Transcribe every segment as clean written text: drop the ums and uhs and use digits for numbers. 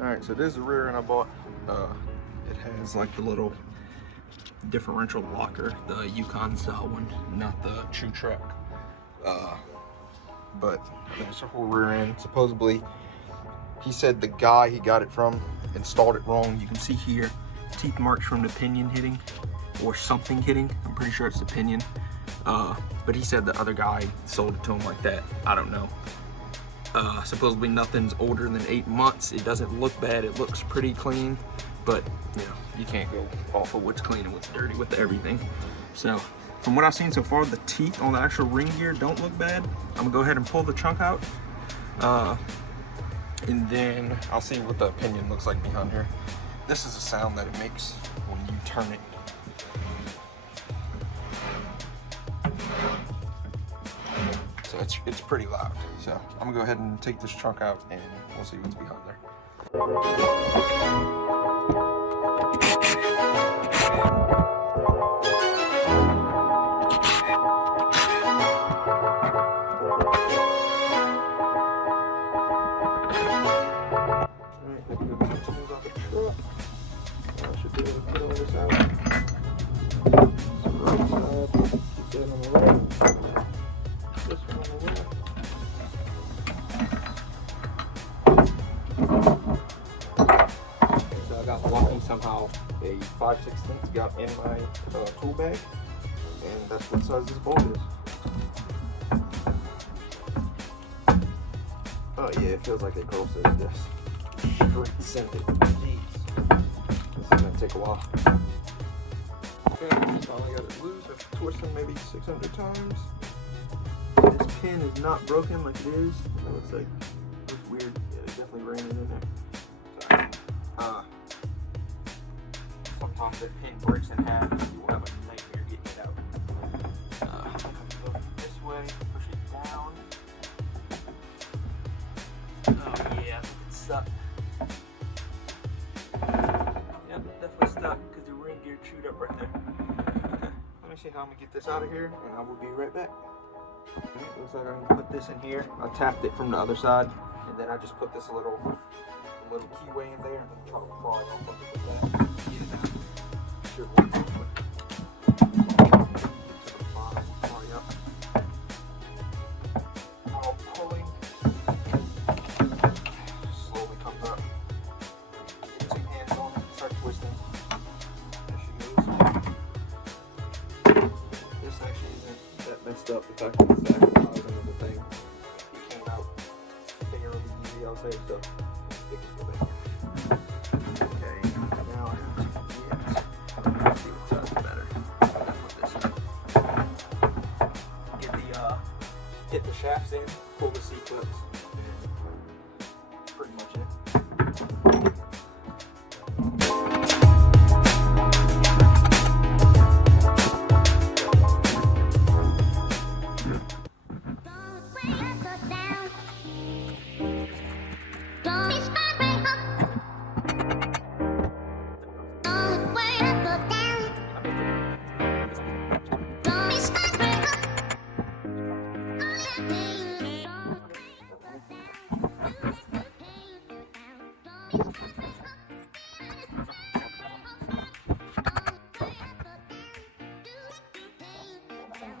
Alright, so this is the rear end I bought. It has like the little differential locker, the Yukon style one, not the True Truck. But there's a whole rear end. Supposedly, he said the guy he got it from installed it wrong. You can see here teeth marks from the pinion hitting or something hitting. I'm pretty sure it's the pinion. But he said the other guy sold it to him like that. I don't know. Supposedly nothing's older than 8 months. It doesn't look bad. It looks pretty clean, but you know, you can't go off of what's clean and what's dirty with everything. So from what I've seen so far, the teeth on the actual ring gear don't look bad. I'm gonna go ahead and pull the chunk out. And then I'll see what the pinion looks like behind here. This is the sound that it makes when you turn it. So it's pretty loud. So I'm gonna go ahead and take this trunk out and we'll see what's behind there. Somehow a 5/16 got in my tool bag, and that's what size this bolt is. Oh yeah, it feels like a girl says this. Straight scented. Jeez. This is gonna take a while. Okay, finally got it loose. I've twisted maybe 600 times. This pin is not broken like it is. It looks like it's weird. Yeah, there's definitely raining in there. Sorry. Sometimes that pin breaks in half and you will have a nightmare getting it out. Go this way, push it down. Oh yeah, it's stuck. Yep, definitely stuck because the ring gear chewed up right there. Okay, let me see how I'm gonna get this out of here and I will be right back. Okay, looks like I can put this in here. I tapped it from the other side and then I just put this little keyway in there and then try to pry off of it with that. Get it out. Should work real quick. All pulling. Slowly comes up. Get 2 hands on it, start twisting. There she goes. This actually isn't that messed up. The fact that it's the actual housing of the thing. It came out fairly easy, I'll say, so stick it to the back. Okay, now I have to see what size better. I'm gonna put this in. Get the shafts in, pull the C-clips, and pretty much it.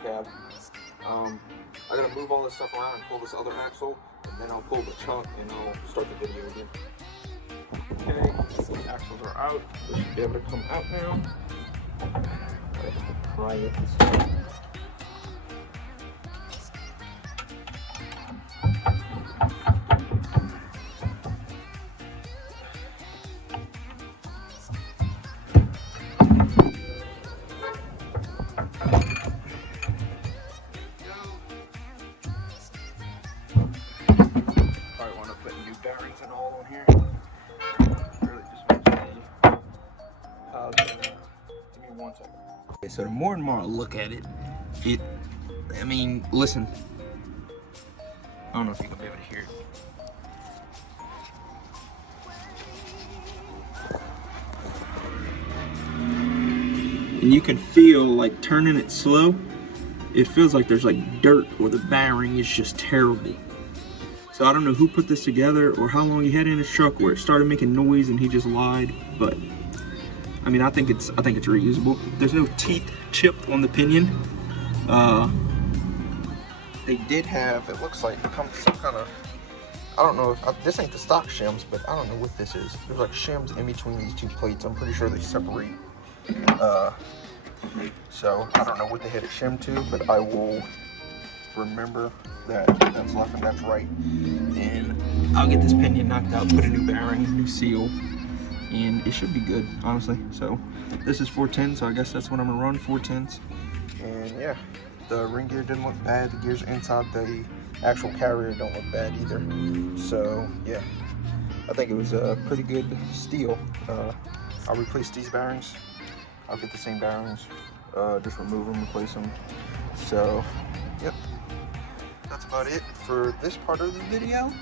Cab. I gotta move all this stuff around and pull this other axle, and then I'll pull the chunk and I'll start the video again. Okay, the axles are out. They should be able to come out now. Try it. Okay, so the more and more I look at it, I mean, listen. I don't know if you're gonna be able to hear it. And you can feel like turning it slow, it feels like there's like dirt or the bearing is just terrible. So I don't know who put this together or how long he had it in his truck where it started making noise and he just lied, but I mean, I think it's reusable. There's no teeth chipped on the pinion. They did have, it looks like it comes some kind of, I don't know if this ain't the stock shims, but I don't know what this is. There's like shims in between these two plates. I'm pretty sure they separate. So I don't know what they had it shimmed to, but I will remember that that's left and that's right. And I'll get this pinion knocked out, put a new bearing, new seal, and it should be good, honestly. So this is 410, so I guess that's what I'm gonna run, 410s. And yeah, the ring gear didn't look bad. The gears inside the actual carrier don't look bad either. So yeah, I think it was a pretty good steal. I'll replace these bearings. I'll get the same bearings, just remove them, replace them. So yep, that's about it for this part of the video.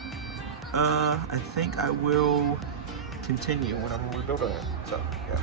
I think I will continue when I'm rebuilding it. So yeah.